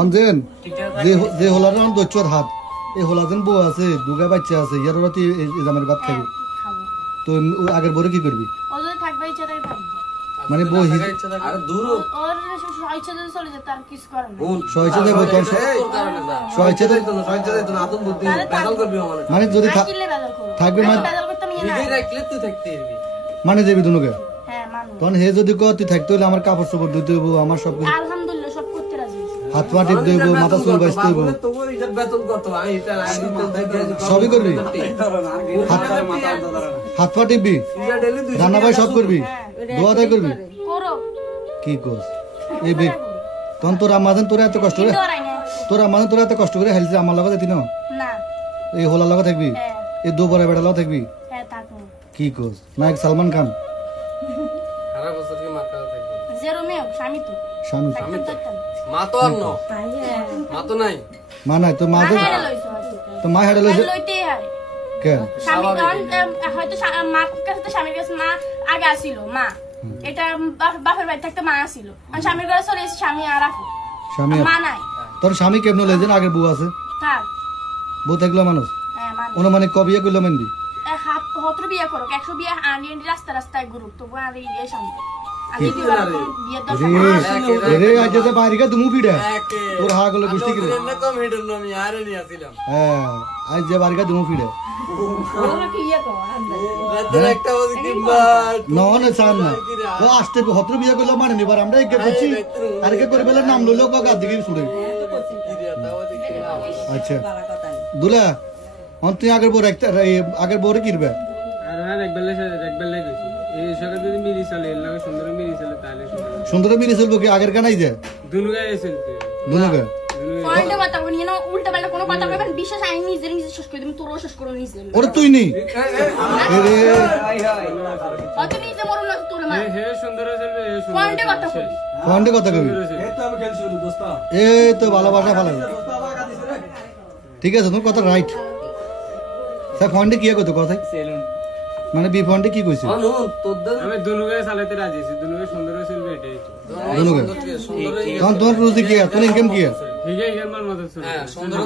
অনজেন যে হোলার অন দচ্চর হাত এই হোলাজেন বউ আছে দুগা বাচ্চা আছে ইয়ার ওরা তুই জামার ভাত খাবি তো আগের বরে কি করবি ওদের থাকবে ইচ্ছা তাই থাকবে মানে বউ আর দূর ওর ইচ্ছা যদি চলে যায় তার কিছু করে না সহজে দেবো তোর সহজে সহজে আদম বুদ্ধি পেদাল করবি মানে মানে যদি কিলে বাজার করো থাকবে মানে বাজার করতে নিয়ে না নিজে রাখলে তুই থাকতে পারবি মানে দেবি দুনুকে হ্যাঁ মানু তখন হে যদি কয় তুই থাকতে হলে আমার কাপড় চোপড় ধুতে হইব আমার সব কিছু আলহামদুলিল্লাহ সব করতে রাজি আছি হাত পা টিপ দেবো মাথা চুল বাঁচতে হইব তবু এটার বেতন কত আমি এটা আইডি তো দেখে সবই করবি হাত পা টিপবি রান্না বাই সব করবি দোয়া দায় করবি করো কি কোস এই বে তখন তোর আমাদের তোরা এত কষ্ট করে ডরাই না তোর আমাদের তোরা এত কষ্ট করে হেলছে আমার লগে দিতি না না এই হোলার লগে থাকবি হ্যাঁ এই দুবারে বেড়া লগে থাকবি হ্যাঁ থাকো কি কোস নায়ক সালমান খান সারা বছর কি মার কাছে থাকবে যে রুমে স্বামী তো শানু মা তো আর ন মা তো নাই মা নাই তোর মা তো হাইরা লইছো তো মা হাড়ে লইছে লইতে হারে কেন স্বামী হয়তো মার কাছে তো স্বামীর কাছে মা আগে আসিল মা এটা বাপের বাড়ি থাকতে মা আসিল আর স্বামীর কাছে চলে এসে স্বামী আর রাখো স্বামী মা নাই তোর স্বামী কেমন লইছেন আগের বউ আছে থাক বউ থাকলো মানুষ হ্যাঁ মানে অনুমানিক কবিয়া করলো মেনবি হাত হত্র বিয়ে করো 100 বিয়ে আনি রাস্তা রাস্তায় ঘুরুক তবু আর এই স্বামী কি? আমি বিয়ে দরকার রে আজ যে বাড়িকা তুমি ফিডা তোর হা গলে গুষ্টি করে না কম হিডন আমি আর নিয়ে আসিলাম হ্যাঁ আজ যে বাড়িকা তুমি ফিডা রাতের একটা বাজে কিংবা নন চান না ও আসতে হত্র বিয়া করলো মানে নিবার আমরা একে করছি আর একে করে বেলা নাম লইলো কাকা দিকে ছুড়ে আচ্ছা দুলা অন তুই আগের বউ একটা আগের বউরে কিরবে আর হ্যাঁ একবেলে গেছি এই সকালে যদি মিলি চলে এর লগে সুন্দর মিলি চলে তাহলে সুন্দর মিলে চলবো কি আগের গানাই যায় দুনু গায়ে চলতে দুনুকে পয়েন্টে কথা বলি না উল্টা পাল্টা কোনো কথা কইবেন বিশ্বাস আই নিজে নিজে শেষ করে দিম তোরও শেষ করে নিজে ওরে তুই নি রে অত নিজে মরুন না তোর মা হে সুন্দর চলবে হে সুন্দর পয়েন্টে কথা কই ফন্ডে কথা কবি এই তো ভালোবাসা ভালো ঠিক আছে তোর কথা রাইট স্যার ফন্ডে কি কত কথা মানে বি ফন্ডে কি কইছে অনু তোদের আমি দুনু গায়ে চালাতে রাজি আছি দুনু গায়ে সুন্দর চলবে এটাই তো দুনুকে সুন্দর তখন তোমার রুজি কি তোর ইনকাম কি ঠিক আছে আমার মত চলবে হ্যাঁ সুন্দর